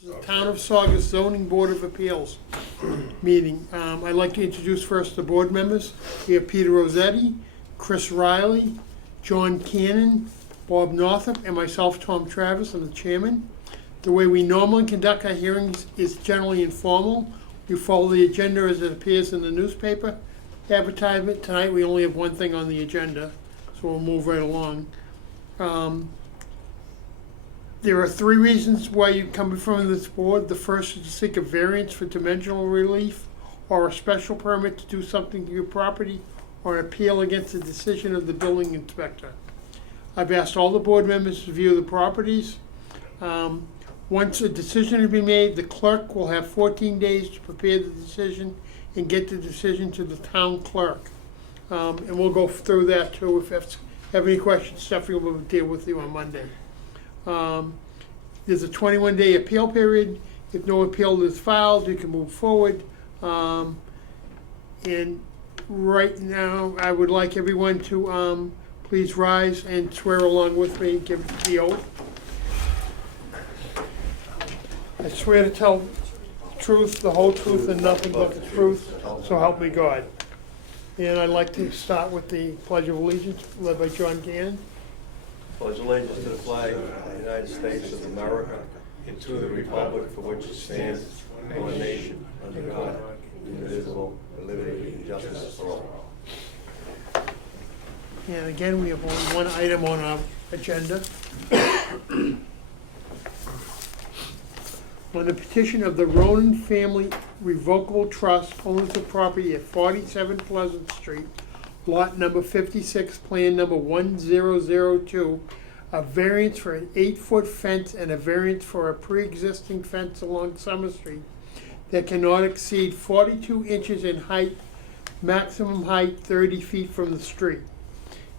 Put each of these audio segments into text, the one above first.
This is the Town of Saugus Zoning Board of Appeals meeting. I'd like to introduce first the board members. We have Peter Rossetti, Chris Riley, John Cannon, Bob Northup, and myself, Tom Travis, I'm the chairman. The way we normally conduct our hearings is generally informal. We follow the agenda as it appears in the newspaper advertisement. Tonight, we only have one thing on the agenda, so we'll move right along. There are three reasons why you come before this board. The first is to seek a variance for dimensional relief or a special permit to do something to your property or an appeal against the decision of the building inspector. I've asked all the board members to view the properties. Once a decision has been made, the clerk will have 14 days to prepare the decision and get the decision to the town clerk. And we'll go through that too. If you have any questions, Stephanie will deal with you on Monday. There's a 21-day appeal period. If no appeal is filed, you can move forward. And right now, I would like everyone to please rise and swear along with me, give the oath. I swear to tell the truth, the whole truth, and nothing but the truth, so help me God. And I'd like to start with the Pledge of Allegiance, led by John Cannon. Pledge allegiance to the flag of the United States of America and to the republic for which it stands, one nation, under God, indivisible, with liberty and justice for all. And again, we have only one item on our agenda. On the petition of the Ronan Family Revocable Trust, owners of property at 47 Pleasant Street, lot number 56, plan number 1002, a variance for an 8-foot fence and a variance for a pre-existing fence along Summer Street that cannot exceed 42 inches in height, maximum height 30 feet from the street.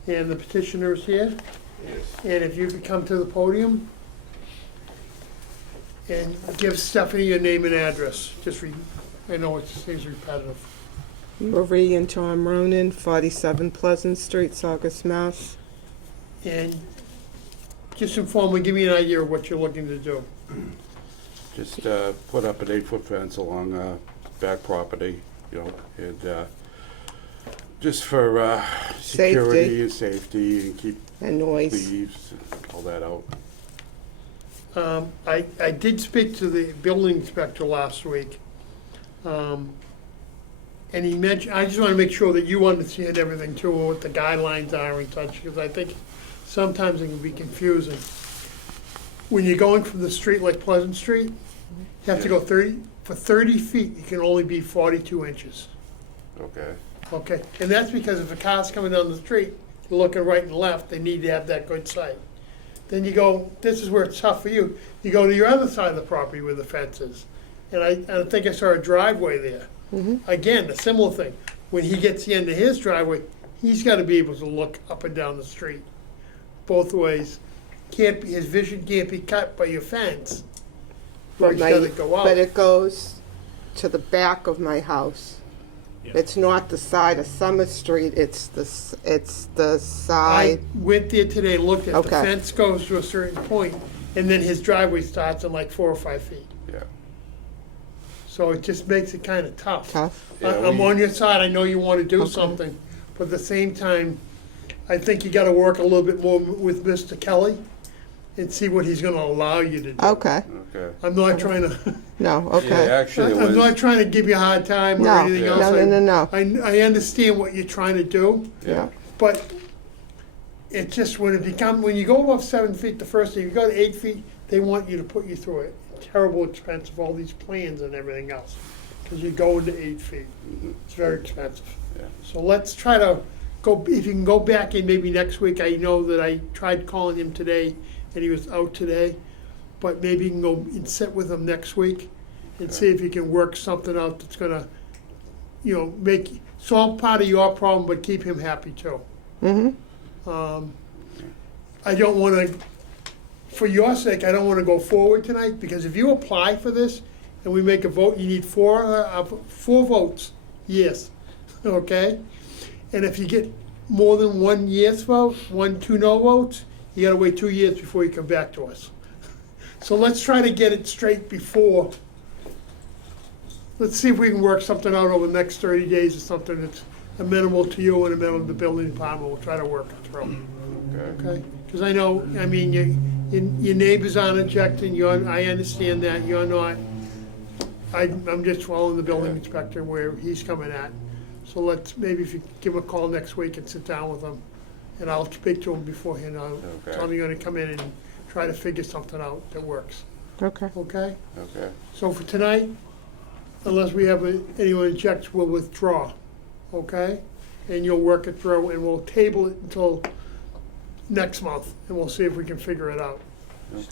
And the petitioner is here. Yes. And if you could come to the podium and give Stephanie your name and address. I know it seems repetitive. Marie and Tom Ronan, 47 Pleasant Street, Saugus, Mass. And just inform me, give me an idea of what you're looking to do. Just put up an 8-foot fence along back property, and just for security and safety and keep And noise. thieves and all that out. I did speak to the building inspector last week. And he mentioned, I just want to make sure that you understand everything too, what the guidelines are and such, because I think sometimes it can be confusing. When you're going from the street like Pleasant Street, you have to go 30 feet, you can only be 42 inches. Okay. Okay, and that's because if a car's coming down the street, you're looking right and left, they need to have that good sight. Then you go, this is where it's tough for you, you go to your other side of the property where the fence is. And I think I saw a driveway there. Again, a similar thing. When he gets to the end of his driveway, he's got to be able to look up and down the street, both ways. His vision can't be cut by your fence. Or he's got to go out. But it goes to the back of my house. It's not the side of Summer Street, it's the I side. went there today, looked at, the Okay. fence goes to a certain point, and then his driveway starts in like 4 or 5 feet. Yeah. So it just makes it kind of tough. Tough. Yeah, I'm we- on your side, I know you want to do Okay. something, but at the same time, I think you got to work a little bit more with Mr. Kelly and see what he's going to allow you to do. Okay, Okay. I'm not trying to, no, Yeah, okay. actually, it I'm not was. trying to give you a hard time or No, anything no, else. no. I understand what you're trying to do, Yeah, but it just, when you go above 7 feet, the first thing, you go to 8 feet, they want you to put you through it. Terrible expense of all these plans and everything else, because you go into 8 feet. It's very expensive. Yeah. So let's try to go, if you can go back in maybe next week. I know that I tried calling him today and he was out today, but maybe you can go and sit with him next week and see if you can work something out that's gonna, solve part of your problem, but keep him happy too. I don't wanna, for your sake, I don't wanna go forward tonight, because if you apply for this and we make a vote, you need four votes, yes, okay? And if you get more than one yes vote, 2 no votes, you gotta wait 2 years before you come back to us. So let's try to get it straight before. Let's see if we can work something out over the next 30 days or something that's amenable to you and amenable to the building department. We'll try to work it through, Okay. okay? Because I know, I mean, your neighbors aren't objecting, I understand that, you're not. I'm just following the building inspector where he's coming at. So let's, maybe if you give him a call next week and sit down with him, and I'll speak to him beforehand. I'll Okay. tell him you're gonna come in and try to figure something out that works, Okay. okay? Okay. So for tonight, unless we have anyone objects, we'll withdraw, okay? And you'll work it through, and we'll table it until next month, and we'll see if we can figure it out.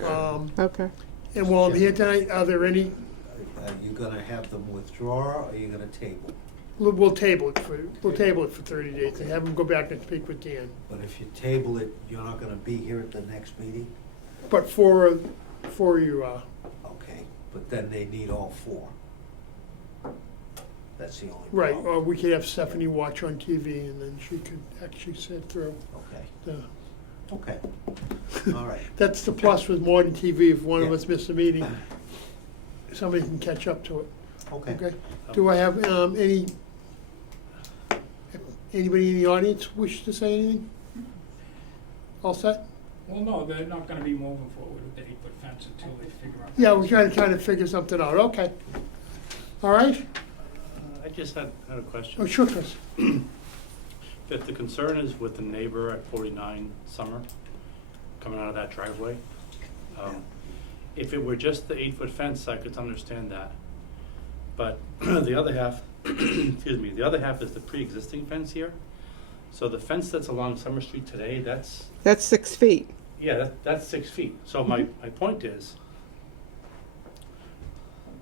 Okay. Okay. And while I'm here tonight, are there any, Are you gonna have them withdraw, or are you gonna table? we'll table it for 30 days, and have them go back and speak with Dan. But if you table it, you're not gonna be here at the next meeting? But for you, Okay, but then they need all four. That's the only right, problem. or we could have Stephanie watch on TV, and then she could actually sit through Okay, the, okay, all right. that's the plus with modern TV, if one of Yeah. us miss a meeting, somebody can catch up to it. Okay. Okay, do I have anybody in the audience wish to say anything? All set? Well, no, they're not gonna be moving forward with the 8-foot fence until they figure out. Yeah, we're trying to figure something out, okay. All right, I just had a oh, question. sure, Chris. If the concern is with the neighbor at 49 Summer, coming out of that driveway, if it were just the 8-foot fence, I could understand that. But the other half, excuse me, the other half is the pre-existing fence here. So the fence that's along Summer Street today, that's, That's 6 feet. yeah, that's 6 feet. So my point is,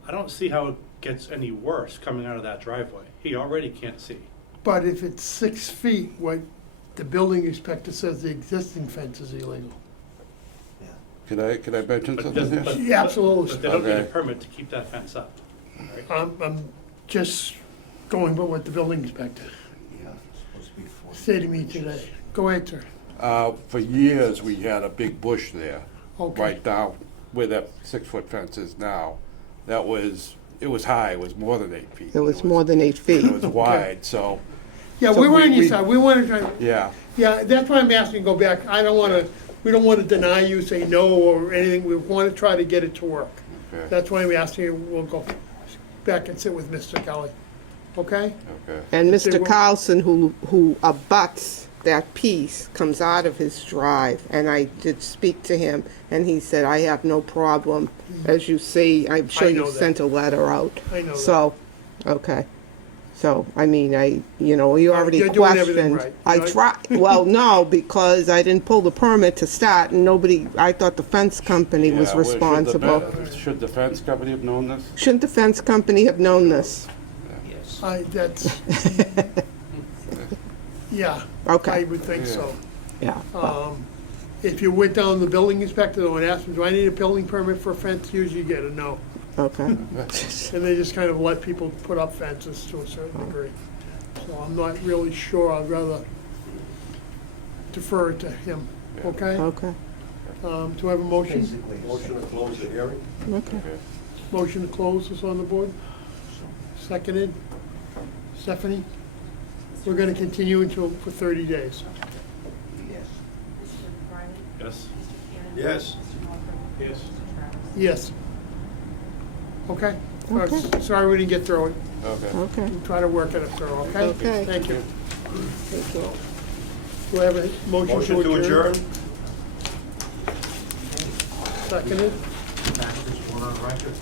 I don't see how it gets any worse coming out of that driveway. He already can't see. But if it's 6 feet, what the building inspector says the existing fence is illegal. Could I mention But something here? Yeah, absolutely. But they don't need a Okay. permit to keep that fence up, right? I'm just going by what the building inspector Yeah, it's supposed to be 4. said to me today. Go ahead, sir. For years, we had a big bush there, Okay. right down where that 6-foot fence is now. It was high, it was more than 8 feet. It was more than 8 feet. It was wide, so, Yeah, So we were on your we- side, we want to try, yeah, yeah, that's why I'm asking, go back. I don't want to, we don't want to deny you, say no or anything. We want to try to get it to work. okay, That's why I'm asking you, we'll go back and sit with Mr. Kelly, okay? okay. And They Mr. were- Carlson, who abuts that piece, comes out of his drive, and I did speak to him, and he said, I have no problem. As you see, I'm sure I know you that. sent a letter out. I know that. So, okay. So, I mean, you already You're doing everything questioned. right. I tried, well, no, because I didn't pull the permit to start, and I thought the fence company was Yeah, well, responsible. Should the fence company have known this? Shouldn't the fence company have known this? Yes. That's, yeah. Okay. I would think so. Yeah. If you went down to the building inspector though and asked them, do I need a building permit for a fence? Usually you get a no. Okay. And they just kind of let people put up fences to a certain degree. So I'm not really sure. I'd rather defer it to him, okay? Okay. Do I have a motion? Basically, Motion to close the hearing? Okay. Okay. Motion to close is on the board. Seconded. Stephanie? We're gonna continue for 30 days. yes. Yes. Yes. Yes. Yes. Okay? Okay. Sorry we didn't get through it. Okay. Okay. We'll try to work it through, okay? Okay. Thank you. Thank you. Do I have a Motion to adjourn? Seconded. Fastest one on record.